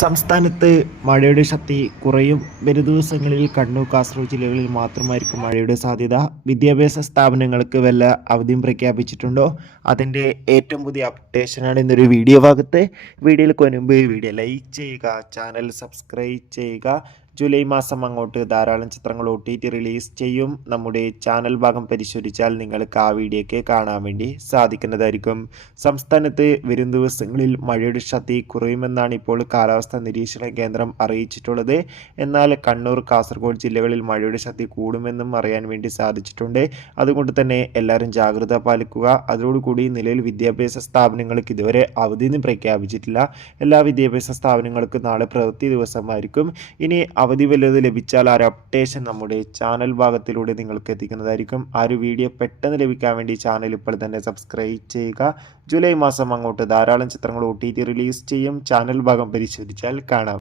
സംസ്ഥാനത്ത് മഴയുടെ ശക്തി കുറയും. വരും ദിവസങ്ങളിൽ കണ്ണൂർ, കാസർഗോഡ് ജില്ലകളിൽ മാത്രമായിരിക്കും മഴയുടെ സാധ്യത. വിദ്യാഭ്യാസ സ്ഥാപനങ്ങൾക്ക് വല്ല അവധിയും പ്രഖ്യാപിച്ചിട്ടുണ്ടോ? അതിൻ്റെ ഏറ്റവും പുതിയ അപ്ഡേഷനാണ് ഇന്നൊരു വീഡിയോ ഭാഗത്ത്. വീഡിയോയിൽ മുൻപ് വീഡിയോ ലൈക്ക് ചെയ്യുക, ചാനൽ സബ്സ്ക്രൈബ് ചെയ്യുക. ജൂലൈ മാസം അങ്ങോട്ട് ധാരാളം ചിത്രങ്ങൾ OTT റിലീസ് ചെയ്യും. നമ്മുടെ ചാനൽ ഭാഗം പരിശോധിച്ചാൽ നിങ്ങൾക്ക് ആ വീഡിയോയ്ക്ക് കാണാൻ വേണ്ടി സാധിക്കുന്നതായിരിക്കും. സംസ്ഥാനത്ത് വരും ദിവസങ്ങളിൽ മഴയുടെ ശക്തി കുറയുമെന്നാണ് ഇപ്പോൾ കാലാവസ്ഥാ നിരീക്ഷണ കേന്ദ്രം അറിയിച്ചിട്ടുള്ളത്. എന്നാൽ കണ്ണൂർ, കാസർഗോഡ് ജില്ലകളിൽ മഴയുടെ ശക്തി കൂടുമെന്നും അറിയാൻ വേണ്ടി സാധിച്ചിട്ടുണ്ട്. അതുകൊണ്ട് തന്നെ എല്ലാവരും ജാഗ്രത പാലിക്കുക. അതോടുകൂടി നിലവിൽ വിദ്യാഭ്യാസ സ്ഥാപനങ്ങൾക്ക് ഇതുവരെ അവധിയൊന്നും പ്രഖ്യാപിച്ചിട്ടില്ല. എല്ലാ വിദ്യാഭ്യാസ സ്ഥാപനങ്ങൾക്കും നാളെ പ്രവൃത്തി ദിവസമായിരിക്കും. ഇനി അവധി വല്ലത് ലഭിച്ചാൽ ആ ഒരു അപ്ഡേഷൻ നമ്മുടെ ചാനൽ ഭാഗത്തിലൂടെ നിങ്ങൾക്ക് എത്തിക്കുന്നതായിരിക്കും. ആ ഒരു വീഡിയോ പെട്ടെന്ന് ലഭിക്കാൻ വേണ്ടി ചാനൽ ഇപ്പോൾ തന്നെ സബ്സ്ക്രൈബ് ചെയ്യുക. ജൂലൈ മാസം അങ്ങോട്ട് ധാരാളം ചിത്രങ്ങൾ OTT റിലീസ് ചെയ്യും. ചാനൽ ഭാഗം പരിശോധിച്ചാൽ കാണാം.